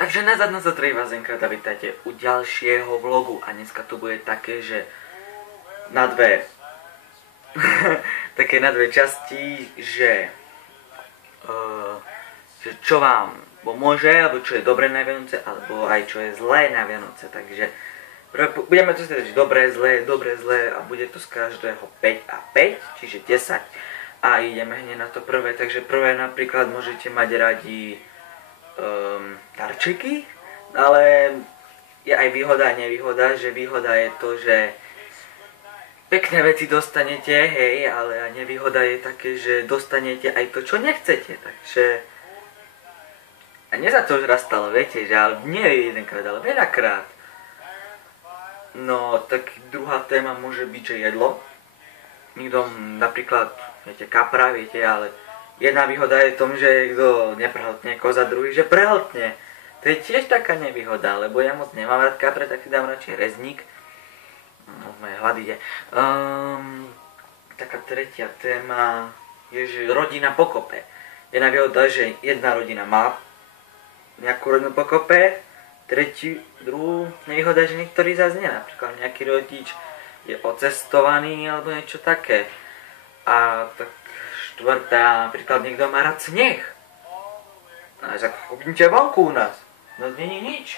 Takže nazad na zatrej vás enkrát a vítajte u ďalšieho vlogu a dneska to bude také, že na dve také na dve časti, že čo vám pomôže, alebo čo je dobré na Vianoce, alebo aj čo je zlé na Vianoce. Takže budeme to stať dobré, zlé a bude to z každého 5 a 5, čiže 10. A ideme hneď na to prvé, takže prvé napríklad môžete mať radi darčeky, ale je aj výhoda a nevýhoda, že výhoda je to, že pekné veci dostanete, hej, ale a nevýhoda je také, že dostanete aj to, čo nechcete, takže a nie za to už raz stalo, viete, že ale nie jedenkrát, ale veľakrát. No, tak druhá téma môže byť, že jedlo. Niekto napríklad, viete, kapra, viete, ale jedna výhoda je v tom, že kto neprehltne koza, druhý, že prehltne. To je tiež taká nevýhoda, lebo ja moc nemám rád kapre, tak si dám radšej rezník. No, moje hlad ide. Taká tretia téma je, že rodina pokope. Jedna výhoda, že jedna rodina má nejakú rodinu pokope, druhú nevýhoda, že niektorý zase nie. Napríklad nejaký rodič je ocestovaný alebo niečo také. A tak štvrtá, napríklad niekto má rád sneh. A tak chodíte vonku u nás. No nie je nič.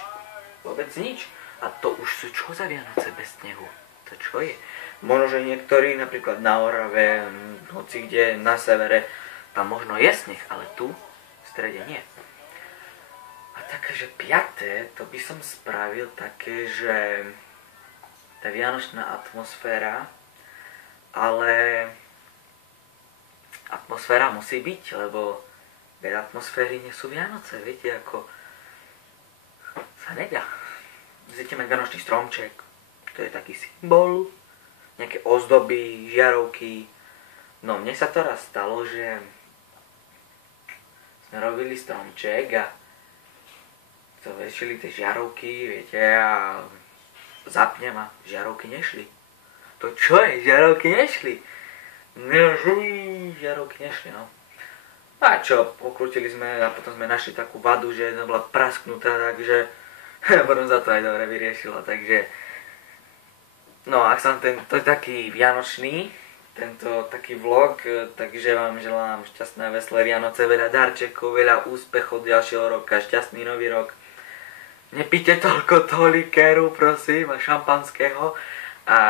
Vôbec nič. A to už sú čo za Vianoce bez snehu? To čo je? Možno, že niektorí, napríklad na Orave, hoci kde na severe, tam možno je sneh, ale tu v strede nie. A takže piaté, to by som spravil také, že tá vianočná atmosféra, ale atmosféra musí byť, lebo bez atmosféry nie sú Vianoce, viete, ako sa nedá. Musíte mať vianočný stromček, to je taký symbol, nejaké ozdoby, žiarovky. No mne sa to raz stalo, že sme robili stromček a to vešili tie žiarovky, viete, a zapnem a žiarovky nešli. To čo je? Žiarovky nešli. Žiarovky nešli, no. A čo, pokrútili sme a potom sme našli takú vadu, že jedna bola prasknutá, takže potom sa to aj dobre vyriešilo, takže no a som to je taký vianočný, tento taký vlog, takže vám želám šťastné veselé Vianoce, veľa darčekov, veľa úspechov ďalšieho roka, šťastný nový rok. Nepíte toľko toho likéru, prosím, a šampanského a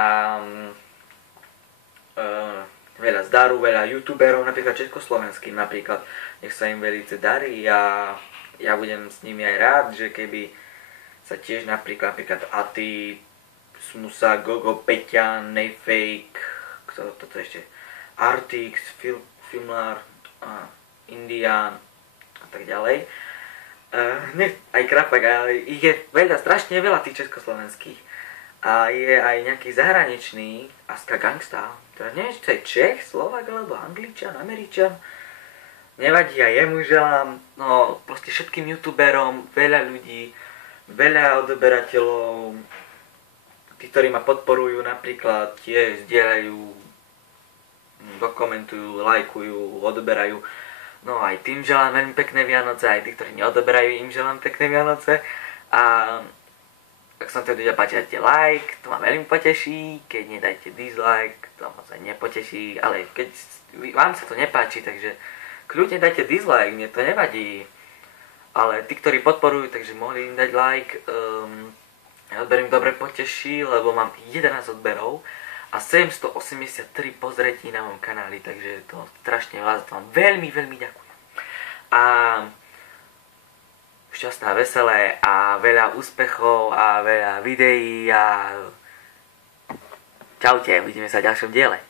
veľa zdaru, veľa youtuberov, napríklad československým, napríklad, nech sa im velice darí a ja budem s nimi aj rád, že keby sa tiež napríklad Aty, Smusa, Gogo, Peťa, Neyfake, kto toto ešte, Artix, Filmlar, Indian a tak ďalej. Aj Krapak, ale ich je veľa, strašne veľa tých československých. A je aj nejaký zahraničný, Aska Gangsta, teda neviem, či to je Čech, Slovak alebo Angličan, Američan. Nevadí, aj jemu želám, no proste všetkým youtuberom, veľa ľudí, veľa odberateľov, tí, ktorí ma podporujú napríklad, tie zdieľajú, dokumentujú, lajkujú, odberajú. No aj tým želám veľmi pekné Vianoce, aj tí, ktorí neodoberajú, im želám pekné Vianoce. A ak sa to ľudia páči, dajte like, to ma veľmi poteší, keď nedajte dislike, to ma sa nepoteší, ale keď vám sa to nepáči, takže kľudne dajte dislike, mne to nevadí. Ale tí, ktorí podporujú, takže mohli im dať like, odber im dobre poteší, lebo mám 11 odberov a 783 pozretí na mojom kanáli, takže to strašne vás vám veľmi, veľmi ďakujem. A šťastná, veselé a veľa úspechov a veľa videí a čaute, uvidíme sa v ďalšom diele.